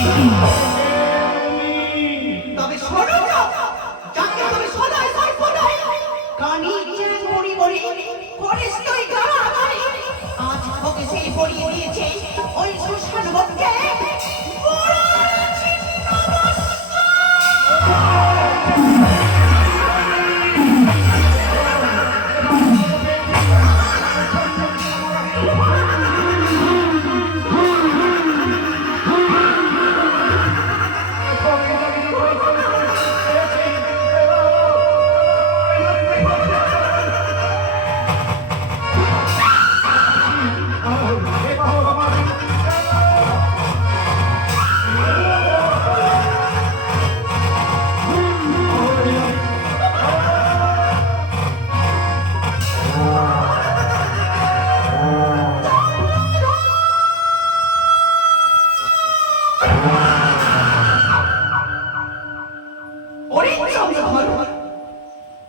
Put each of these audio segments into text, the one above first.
Thank you.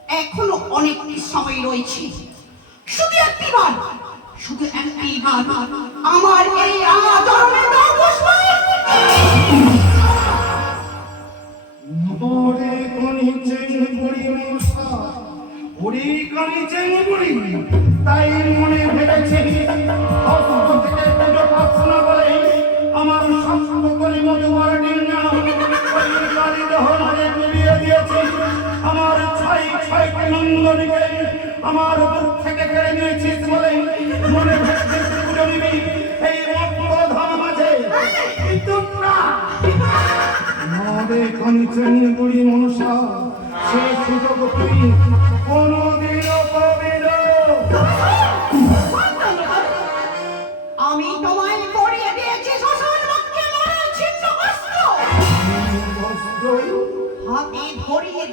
এখনও অনেক সময় রয়েছে। শুধু একটি বার শুধু একটি বার আমার এই তাই মনে ভেবেছি হস্ত থেকে পুজো প্রার্থনা করে আমার দহনে ডুবিয়ে দিয়েছি। আমার ছাই ছাই নন্দনীকে আমার থেকে কেড়ে নিয়েছিস বলে মনে নিবি। এই মত ধাম মাঝে নদে কাঞ্চন বুড়ি মনসা, সে সুযোগ তুই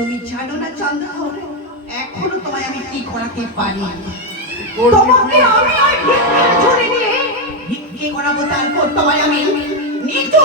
তুমি জানো না চন্দ্রধর এখনও তোমায় আমি কি করাতে পারি তোমাকে আমি আর ভিক্ষে নিয়ে ভিক্ষে করাবো তারপর তোমায় আমি নিচু